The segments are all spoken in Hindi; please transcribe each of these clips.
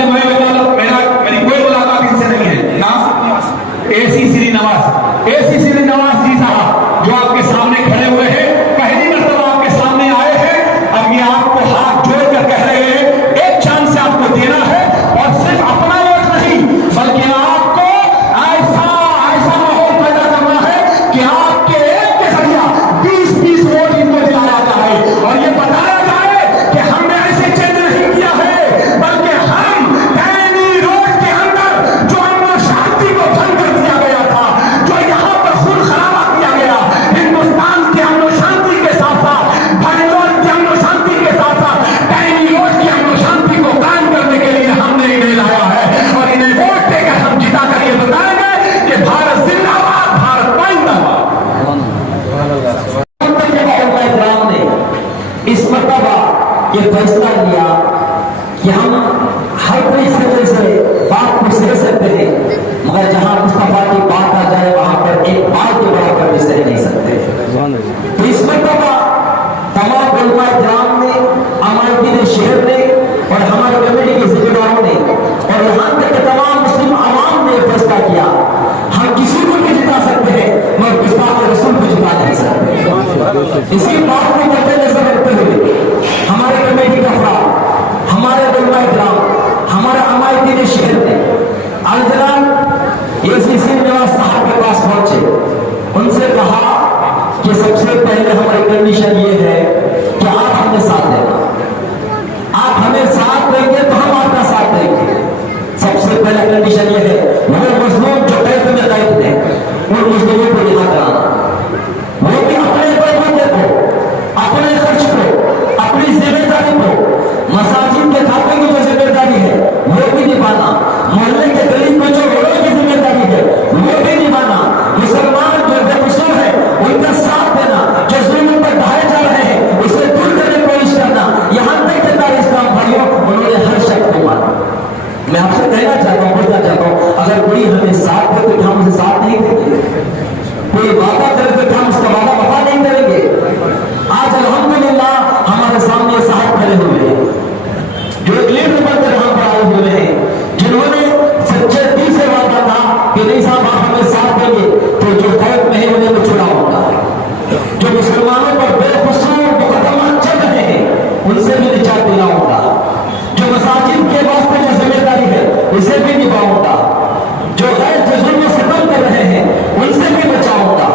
से मेरी कोई मुलाकात इनसे नहीं है ना। एसी श्रीनिवास जी साहब जो आपके सामने खड़े हुए हैं, पहली मर्तबा आपके सामने आए हैं। अब ये आपको हाथ जोड़कर कह रहे हैं एक चांस से आपको देना है, और सिर्फ अपना वोट नहीं बल्कि आपको ऐसा माहौल पैदा करना है कि आपके एक के जरिया 20-20 वोट इनको दिलाया जाए, और ये बताया जाए कि हमने ऐसे चेंज नहीं किया है, बल्कि हम कैनी रोड के अंदर जो अमन शांति को भंग कर दिया गया था, जो यहाँ पर खून खराबा किया गया, हिंदुस्तान के अमन शांति के साथ साथ, बैंगलोर की अमन शांति के साथ साथ कैनी रोड की अमन शांति को कायम करने के लिए हमने इन्हें लाया है, और इन्हें वोट देकर हम जिता कर ये बताएंगे कि भारत जिंदाबाद, भारत जिंदाबाद। इस मर्तबा ये फैसला लिया कि हम हर कोई से बात को सह सकते हैं, मगर जहां मुस्तफा की बात आ जाए वहां पर एक बात के बराबर भी सह नहीं सकते। तो इस मर्तबा तमाम उलमा इकराम ने, हमारे शहर ने और हमारे कमेटी के जिम्मेदारों ने और यहाँ तक के तमाम मुस्लिम आवाम ने फैसला किया, हम किसी को भी जिता सकते हैं मगर गुस्ताख रसूल को जिता नहीं सकते। इसी बात को मद्देनजर रखते हुए हमारे कमेटी का अफराद, हमारे उलमा इकराम, हमारे अमायदीन शहर ने अल-जनाब एसी श्रीनिवास साहब के पास पहुंचे, उनसे कहा कि सबसे पहले हमारी कंडीशन ये है कि आप हमें साथ देना, आप हमें साथ देंगे तो हम आपका साथ देंगे। सबसे पहला कंडीशन ये है वो मजलूम जो कैद में कैद थे उन मजलूमों को रिहा कराना, वो भी अपने पैसे को, अपने खर्च को, अपनी जिम्मेदारी को, मसाजिद के खाते की जो जिम्मेदारी है वो भी निभाना, मोहल्ले के गरीब में जो रोडों की जिम्मेदारी है वो भी निभाना, मुसलमान जो बेकसूर है उनका साथ देना, जो जुल्म पर ढाए जा रहे हैं उसे दूर करने की कोशिश करना, यहाँ तक के तारीफ इस्लाम भाइयों उन्होंने हर शख्स को माना। मैं आपसे कहना चाहता हूँ, बोलना चाहता हूँ, अगर कोई हमें साथ दे तो हम उसे साथ नहीं देंगे, कोई वादा करे तो हम उसका वादा वफा नहीं करेंगे। आज अल्हम्दुलिल्लाह हमारे सामने साहब खड़े हुए हैं जो एक लीडर बनकर यहाँ पर आए हुए हैं, जिन्होंने सच्चे दिल से वादा था कि नहीं साहब आप हमें साथ देंगे तो जो खैर में है उन्हें मैं छुड़ाऊंगा, जो मुसलमानों पर बेकसूर मुकदमा चल रहे हैं उनसे भी निजात दिलाऊंगा, जो मसाजिद के वास्ते जो जिम्मेदारी है उसे भी निभाऊंगा, जो गैर जुल्म सितम कर रहे हैं उनसे भी बचाऊंगा।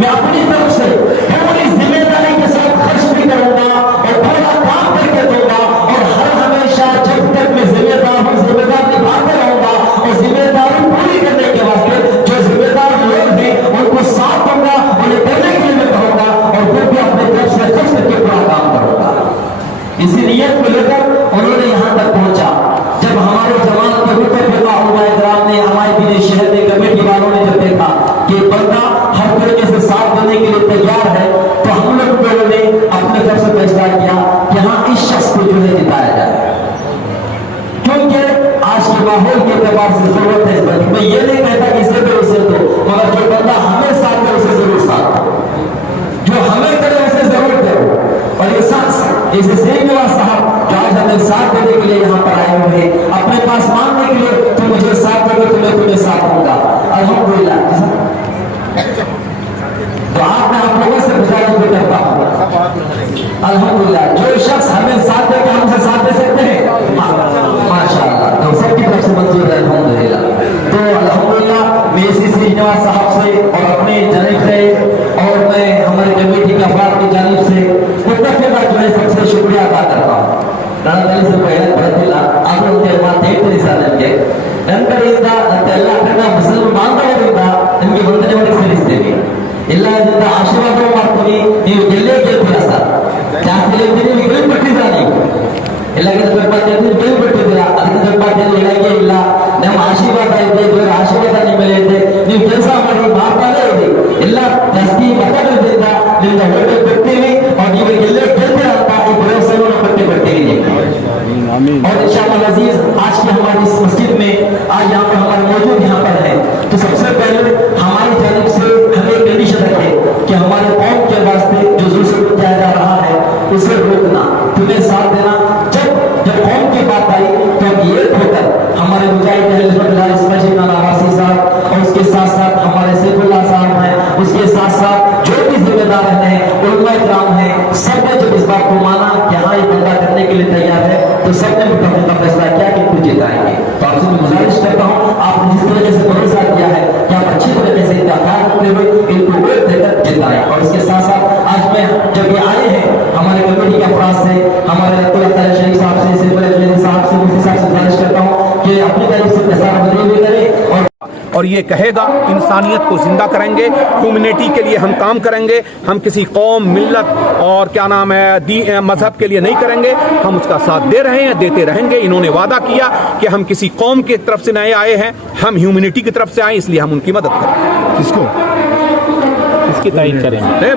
मैं अपनी तरफ से पूरी जिम्मेदारी के साथ खर्च भी करूंगा और पूरा काम करके दूंगा, और हर हमेशा जब तक मैं जिम्मेदार हूं जिम्मेदार निभाते रहूंगा, और जिम्मेदारी पूरी करने के वास्ते जो जिम्मेदार लोग हैं उनको साथ दूंगा, उन्हें करने के लिए मैं कहूंगा, और फिर भी अपने तरफ से खर्च करके पूरा काम करूंगा। इसी नियत को लेकर उन्होंने यहाँ तक पहुंचा। जब हमारे जमात के मुतफिका उलमा इकराम ने, हमारे बिने शहर ने, कमेटी वालों ने जब देखा कि बंदा हर तरीके से साथ देने के लिए तैयार है, तो हम लोग ने अपने तरफ से फैसला किया कि हाँ इस शख्स को जो है जिताया जाए, क्योंकि आज के माहौल के एतबार से जरूरत है इस बंदे। मैं ये नहीं कहता कि इसे दो उसे दो, मगर जो बंदा हमें साथ दे उसे जरूर साथ दो, जो हमें करे उसे जरूर दो। और ये शख्स जैसे श्रीनिवास साहब जो आज हमें साथ देने के लिए यहाँ पर आए हुए हैं, अपने पास मांगने के लिए तो मुझे साथ दोगे तो मैं तुम्हें साथ दूंगा। अल्हम्दुलिल्लाह तो आप मैं आप लोगों से गुजारिश भी करता हूँ, अल्हम्दुलिल्लाह जो शख्स हमें साथ दे हम उसे साथ दे सकते हैं माशाअल्लाह, तो सबकी तरफ से मंजूर है अल्हम्दुलिल्लाह। तो अल्हम्दुलिल्लाह मैं इसी श्रीनिवास साहब से और अपने जानिब से और मैं हमारी कमेटी के अफराद की जानिब से मुतफिका जो है सबसे शुक्रिया अदा करता हूँ। रणतली से पहले बरतिल्ला आप लोग के मां देख साधनಗೆ ನಂತರದಿಂದ ಎಲ್ಲ ಕನ್ನ ಮುಸ್ಲಿಂ ಬಾಂಧವರಿಂದ ನಿಮಗೆ ವಂದನೆಗಳನ್ನು ಸಲ್ಲಿಸುತ್ತೇವೆ, ಎಲ್ಲರಿಂದ ಆಶೀರ್ವಾದ ಮಾಡ್ತೀನಿ, ನೀವು ಗೆಲ್ಲೇ ಗೆಲ್ತೀರಾ ಸರ್, ಜಾಸ್ತಿ ಗೆಲ್ತೀರಿ, ನೀವು ಗೆಲ್ಬಿಟ್ಟಿದ್ದೀರಾ, ನೀವು ಎಲ್ಲರಿಗೂ ಸ್ವಲ್ಪ ಗೆಲ್ಬಿಟ್ಟಿದ್ದೀರಾ, ಅದಕ್ಕೆ ಸ್ವಲ್ಪ ಹೇಳಂಗೆ ಇಲ್ಲ, ನಮ್ಮ ಆಶೀರ್ವಾದ ಇದೆ, ದೇವರ ಆಶೀರ್ವಾದ ನಿಮ್ಮ ಮೇಲೆ ಇದೆ, ನೀವು ಕೆಲಸ ಮಾಡಿ ಮಾಡ್ತಾನೆ ಇದೆ, ಎಲ್ಲ ಜಾಸ್ತಿ ಮತಗಳಿಂದ ನಿಮ್ಮಿಂದ ಹೊರಗೆ ಬಿಡ್ತೀವಿ, और ನೀವು ಗೆಲ್ಲೇ ಗೆಲ್ತೀರಾ ಅಂತ ಈ ಭರವಸೆಯನ್ನು ಕೊಟ್ಟು ಬರ್ತೀನಿ। और इंशाअल्लाह अजीज आज की हमारी इस मस्जिद में आज यहाँ पर हमारे मौजूद यहाँ पर है, तो सबसे पहले हमारी जानिब से हमें कंडीशन रखे कि हमारे कौम के वास्ते जो जुल्म किया जा रहा है उसे रोकना, तुम्हें साथ देना। जब कौम की बात आई तो हम ये होकर हमारे मुजाहिद इस्माइल नवासी साहब और उसके साथ साथ हमारे सैफुल्लाह साहब हैं, उसके साथ साथ जो भी जिम्मेदार हैं, उलमा इकराम हैं, सबने जब इस बात को माना कि हाँ ये बंदा करने के लिए तैयार है, तो सबने मुतफ़िक़ का फैसला किया कि इनको जिताएंगे। तो आपसे मैं गुजारिश करता हूँ, आपने जिस तरीके से भरोसा किया है कि आप अच्छी तरीके से इंतज़ार करते हुए इनको वोट देकर जिताएं। और इसके साथ साथ आज मैं जब ये आए हैं हमारे कमेटी के अफराद से, हमारे शरीफ साहब से, साहब से, मुफ्ती साहब से गुजारिश करता हूँ कि अपनी तरफ से प्रसार बदली हुई करें और ये कहेगा इंसानियत को जिंदा करेंगे, ह्यूमैनिटी के लिए हम काम करेंगे, हम किसी कौम, मिल्लत और क्या नाम है मजहब के लिए नहीं करेंगे, हम उसका साथ दे रहे हैं, देते रहेंगे। इन्होंने वादा किया कि हम किसी कौम की तरफ से नहीं आए हैं, हम ह्यूमैनिटी की तरफ से आए, इसलिए हम उनकी मदद करेंगे। किसको इसकी तारीफ करेंगे? नहीं,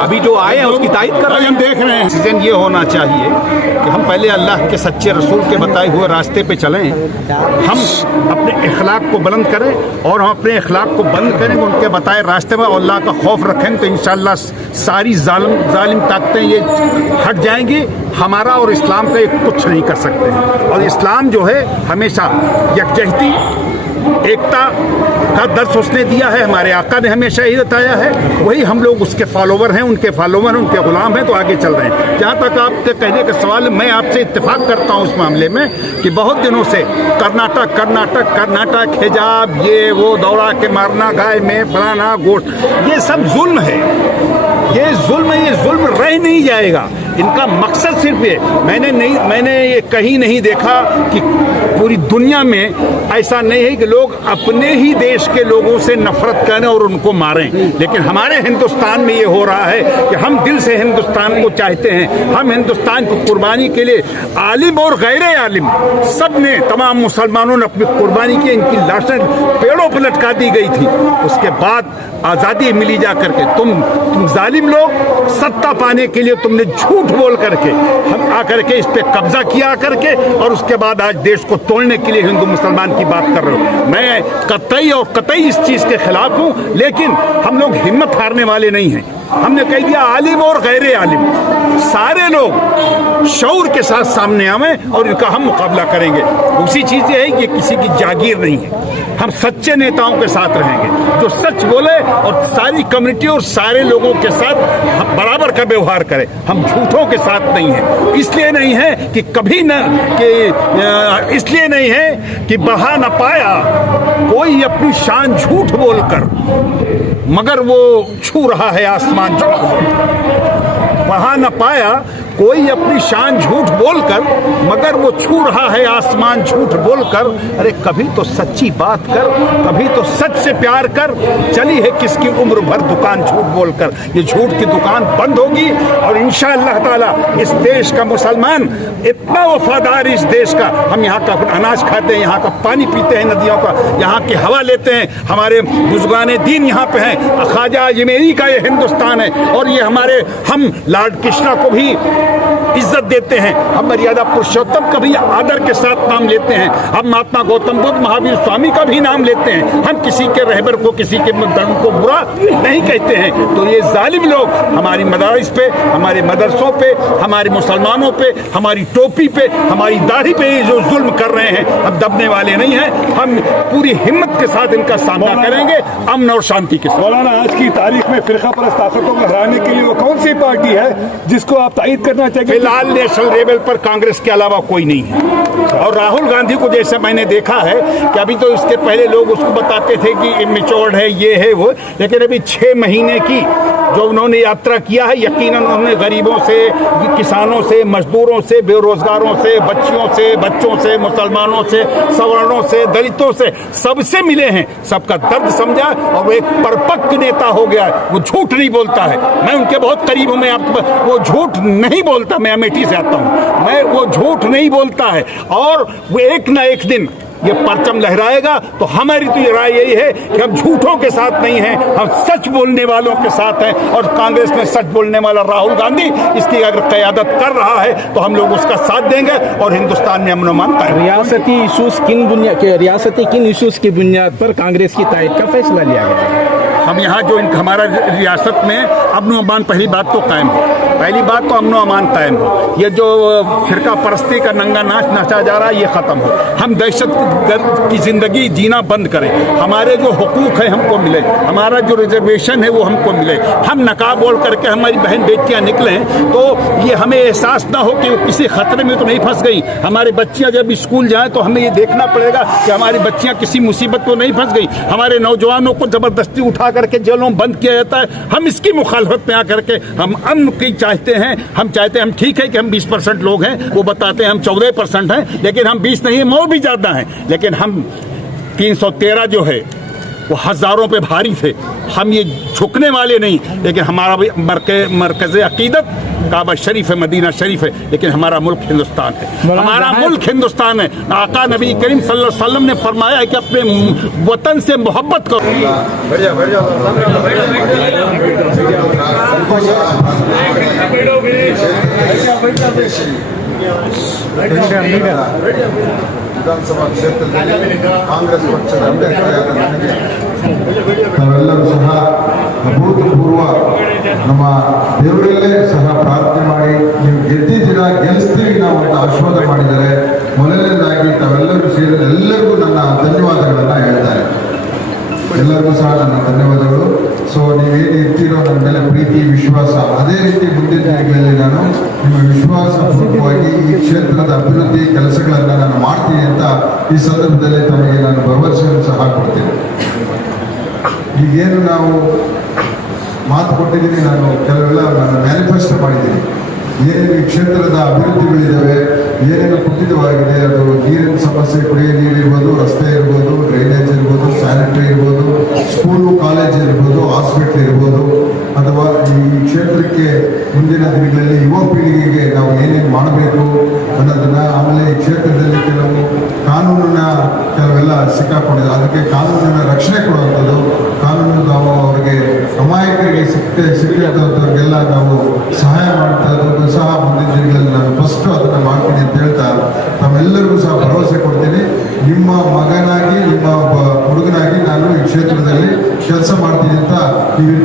अभी जो आए हैं उसकी तारीफ कर रहे हैं। हम देख रहे हैं सीजन ये होना चाहिए कि हम पहले अल्लाह के सच्चे रसूल के बताए हुए रास्ते पे चलें, हम अपने इखलाक को बुलंद करें और हम अपने इखलाक को बंद करेंगे, उनके बताए रास्ते में अल्लाह का खौफ रखें, तो इंशाअल्लाह सारी जालिम ताकतें ये हट जाएंगी। हमारा और इस्लाम का ये कुछ नहीं कर सकते हैं। और इस्लाम जो है हमेशा यकजहती, एकता का दर्स उसने दिया है, हमारे आका ने हमेशा यही बताया है, वही हम लोग उसके फॉलोवर हैं, उनके फॉलोवर हैं, उनके गुलाम हैं, तो आगे चल रहे हैं। जहाँ तक आपके कहने का सवाल, मैं आपसे इत्तेफाक करता हूँ उस मामले में कि बहुत दिनों से कर्नाटक हिजाब, ये वो दौड़ा के मारना गाय में फलाना गोश्त, ये सब जुल्म है, ये जुल्म रह नहीं जाएगा। इनका मकसद सिर्फ ये, मैंने ये कहीं नहीं देखा कि पूरी दुनिया में ऐसा नहीं है कि लोग अपने ही देश के लोगों से नफरत करें और उनको मारें, लेकिन हमारे हिंदुस्तान में ये हो रहा है कि हम दिल से हिंदुस्तान को चाहते हैं, हम हिंदुस्तान की कुर्बानी के लिए आलिम और गैर आलिम सब ने, तमाम मुसलमानों ने अपनी कुर्बानी की, इनकी लाशें पेड़ों पर लटका दी गई थी, उसके बाद आज़ादी मिली जा करके तुम जालिम लोग सत्ता पाने के लिए तुमने झूठ बोल करके हम आकर के इस पे कब्जा किया करके, और उसके बाद आज देश को तोड़ने के लिए हिंदू मुसलमान की बात कर रहे हो। मैं कतई इस चीज के खिलाफ हूं, लेकिन हम लोग हिम्मत हारने वाले नहीं हैं। हमने कह दिया आलिम और गैर आलिम सारे लोग शऊर के साथ सामने आवें और इनका हम मुकाबला करेंगे। दूसरी चीज ये है कि किसी की जागीर नहीं है, हम सच्चे नेताओं के साथ रहेंगे जो सच बोले और सारी कम्युनिटी और सारे लोगों के साथ हम बराबर का व्यवहार करें, हम झूठों के साथ नहीं है। इसलिए नहीं है कि कभी न कि इसलिए नहीं है कि बढ़ा न पाया कोई अपनी शान झूठ बोलकर, मगर वो छू रहा है आसमान झूठ, बढ़ा न पाया कोई अपनी शान झूठ बोलकर, मगर वो छू रहा है आसमान झूठ बोलकर। अरे कभी तो सच्ची बात कर, कभी तो सच से प्यार कर, चली है किसकी उम्र भर दुकान झूठ बोलकर। ये झूठ की दुकान बंद होगी और इंशाअल्लाह ताला इस देश का मुसलमान इतना वफादार, इस देश का, हम यहाँ का अनाज खाते हैं, यहाँ का पानी पीते हैं, नदियों का, यहाँ की हवा लेते हैं, हमारे बुजुर्गान दीन यहाँ पे हैं, ख्वाजा अजमेरी का ये हिंदुस्तान है, और ये हम लॉर्ड कृष्णा को भी इज्जत देते हैं, हम मर्यादा पुरुषोत्तम का भी आदर के साथ नाम लेते हैं, हम महात्मा गौतम बुद्ध महावीर स्वामी का भी नाम लेते हैं, हम किसी के रहबर को, किसी के धर्म को बुरा नहीं कहते हैं। तो ये जालिम लोग हमारी मदारिस पे, हमारे मदरसों पे, हमारे मुसलमानों पे, हमारी टोपी पे, हमारी दाढ़ी पे जो जुल्म कर रहे हैं, हम दबने वाले नहीं हैं, हम पूरी हिम्मत के साथ इनका सामना करेंगे, अमन और शांति के साथ। मौलाना, आज की तारीख में फिरका परस्त ताकतों को हराने के लिए वो कौन सी पार्टी है जिसको आप तायद करना चाहिए? फिलहाल नेशनल लेवल पर कांग्रेस के अलावा कोई नहीं है। और राहुल गांधी को जैसे मैंने देखा है कि अभी तो इसके पहले लोग उसको बताते थे कि इमेच्योर्ड है, ये है वो, लेकिन अभी 6 महीने की जो उन्होंने यात्रा किया है, यकीनन उन्होंने गरीबों से, किसानों से, मजदूरों से, बेरोजगारों से, बच्चों से, मुसलमानों से, सवर्णों से, दलितों से, सबसे मिले हैं, सबका दर्द समझा और वो एक परिपक्व नेता हो गया है। वो झूठ नहीं बोलता है, मैं उनके बहुत करीब हूँ, मैं आपको, वो झूठ नहीं बोलता, मैं अमेठी से आता हूँ, वो झूठ नहीं बोलता है, और वो एक ना एक दिन ये परचम लहराएगा। तो हमारी तो ये राय यही है कि हम झूठों के साथ नहीं हैं, हम सच बोलने वालों के साथ हैं, और कांग्रेस में सच बोलने वाला राहुल गांधी इसकी अगर क़यादत कर रहा है तो हम लोग उसका साथ देंगे और हिंदुस्तान में अमन कायम। रियासती किन इशूज़ की बुनियाद पर कांग्रेस की तायद का फैसला लिया गया? हम यहाँ जो हमारा रियासत में अमन अमान पहली बात तो कायम हो, पहली बात तो अमन अमान कायम हो। ये जो फिरका परस्ती का नंगा नाच नाचा जा रहा है ये ख़त्म हो। हम दहशत की ज़िंदगी जीना बंद करें, हमारे जो हुकूक है हमको मिले, हमारा जो रिजर्वेशन है वो हमको मिले। हम नकाब ओढ़ करके हमारी बहन बेटियाँ निकलें तो ये हमें एहसास ना हो कि वो किसी खतरे में तो नहीं फंस गई। हमारी बच्चियाँ जब स्कूल जाएँ तो हमें ये देखना पड़ेगा कि हमारी बच्चियाँ किसी मुसीबत में नहीं फंस गई। हमारे नौजवानों को ज़बरदस्ती उठा करके जेलों में बंद किया जाता है। हम इसकी मुखालफत में आकर के हम अमन की चाहते हैं। हम चाहते हैं, हम ठीक है कि हम 20% लोग हैं, वो बताते हैं हम 14% हैं, लेकिन हम 20 नहीं, हम और भी ज़्यादा हैं। लेकिन हम 313 जो है वो हज़ारों पे भारी थे। हम ये झुकने वाले नहीं, लेकिन हमारा भी मरकज़ अकीदत काबा शरीफ है, मदीना शरीफ है, लेकिन हमारा मुल्क हिंदुस्तान है। हमारा मुल्क हिंदुस्तान है। आका नबी करीम सल्लल्लाहु अलैहि वसल्लम ने फरमाया है कि अपने वतन से मोहब्बत करो। ವಿಧಾನಸಭಾ ಕ್ಷೇತ್ರದಲ್ಲಿ ಕಾಂಗ್ರೆಸ್ ಪಕ್ಷದ ಅಭ್ಯರ್ಥಿಯಾದ ನನಗೆ ತಾವೆಲ್ಲರೂ ಸಹ ಅಭೂತಪೂರ್ವ ನಮ್ಮ ದೇವರಲ್ಲೇ ಸಹ ಪ್ರಾರ್ಥನೆ ಮಾಡಿ ನೀವು ಗೆದ್ದಿದ್ದೀರಾ, ಗೆಲ್ಲಿಸ್ತೀವಿ ನಾವು ಅಂತ ಆಶೀರ್ವಾದ ಮಾಡಿದ್ದಾರೆ. ಮೊದಲನೇದಾಗಿ ತಾವೆಲ್ಲರೂ ಸೇರಿದ ಎಲ್ಲರಿಗೂ ನನ್ನ ಧನ್ಯವಾದಗಳನ್ನು ಹೇಳ್ತಾರೆ. ಎಲ್ಲರಿಗೂ ಸಹ ನನ್ನ ಧನ್ಯವಾದಗಳು. ಸೊ ನೀವೇನು ಇರ್ತೀರೋ ನನ್ನ ಮೇಲೆ ಪ್ರೀತಿ ವಿಶ್ವಾಸ, ಅದೇ ರೀತಿ ಮುಂದಿನ ದಿನಗಳಲ್ಲಿ ನಾನು ನಿಮ್ಮ ವಿಶ್ವಾಸಪೂರ್ವಕವಾಗಿ ಈ ಕ್ಷೇತ್ರದ ಅಭಿವೃದ್ಧಿ ಕೆಲಸಗಳನ್ನು ನಾನು ಮಾಡ್ತೀನಿ ಅಂತ ಈ ಸಂದರ್ಭದಲ್ಲಿ ತಮಗೆ ನಾನು ಭರವಸೆಯನ್ನು ಸಹ ಕೊಡ್ತೀನಿ. ಈಗೇನು ನಾವು ಮಾತು ಕೊಟ್ಟಿದ್ದೀನಿ, ನಾನು ಕೆಲವೆಲ್ಲ ನಾನು ಮ್ಯಾನಿಫೆಸ್ಟೋ ಮಾಡಿದ್ದೀನಿ. ಏನೇನು ಈ ಕ್ಷೇತ್ರದ ಅಭಿವೃದ್ಧಿಗಳಿದ್ದಾವೆ, ಏನೇನು ಕುಂಠಿತವಾಗಿದೆ, ಅದು ನೀರಿನ ಸಮಸ್ಯೆ, ಕುಡಿಯೋ ನೀರು ಇರ್ಬೋದು, ರಸ್ತೆ ಇರ್ಬೋದು, ಡ್ರೈನೇಜ್ ಇರ್ಬೋದು, ಸ್ಯಾನಿಟರಿ ಇರ್ಬೋದು, ಸ್ಕೂಲು ಕಾಲೇಜ್ ಇರ್ಬೋದು, ಹಾಸ್ಪಿಟ್ಲ್ ಇರ್ಬೋದು, ಅಥವಾ ಈ ಕ್ಷೇತ್ರಕ್ಕೆ ಮುಂದಿನ ದಿನಗಳಲ್ಲಿ ಯುವ ಪೀಳಿಗೆಗೆ ನಾವು ಏನೇನು ಮಾಡಬೇಕು ಅನ್ನೋದನ್ನು, ಆಮೇಲೆ ಈ ಕ್ಷೇತ್ರದಲ್ಲಿ ಕೆಲವು ಕಾನೂನಿನ ಕೆಲವೆಲ್ಲ ಸಿಕ್ಕಾಕೊಂಡಿದೆ, ಅದಕ್ಕೆ ಕಾನೂನಿನ ರಕ್ಷಣೆ ಕೊಡುವಂಥದ್ದು, ಕಾನೂನು ನಾವು ಅವರಿಗೆ ಅಮಾಯಕರಿಗೆ ಸಿಕ್ಕಿದಂಥವ್ರಿಗೆಲ್ಲ ನಾವು ಸಹಾಯ ಮಾಡ್ತಾ ಸಹ ಮುಂದಿನ ದಿನಗಳಲ್ಲಿ ನಾನು ಫಸ್ಟ್ ಅದನ್ನು ಮಾಡ್ತೀನಿ ಅಂತ ಹೇಳ್ತಾ ತಮ್ಮೆಲ್ಲರಿಗೂ ಸಹ ಭರವಸೆ ಕೊಡ್ತೀನಿ. ನಿಮ್ಮ ಮಗನಾಗಿ, ನಿಮ್ಮ ಹುಡುಗನಾಗಿ ನಾನು ಈ ಕ್ಷೇತ್ರದಲ್ಲಿ ಕೆಲಸ ಮಾಡ್ತೀನಿ ಅಂತ ನೀವು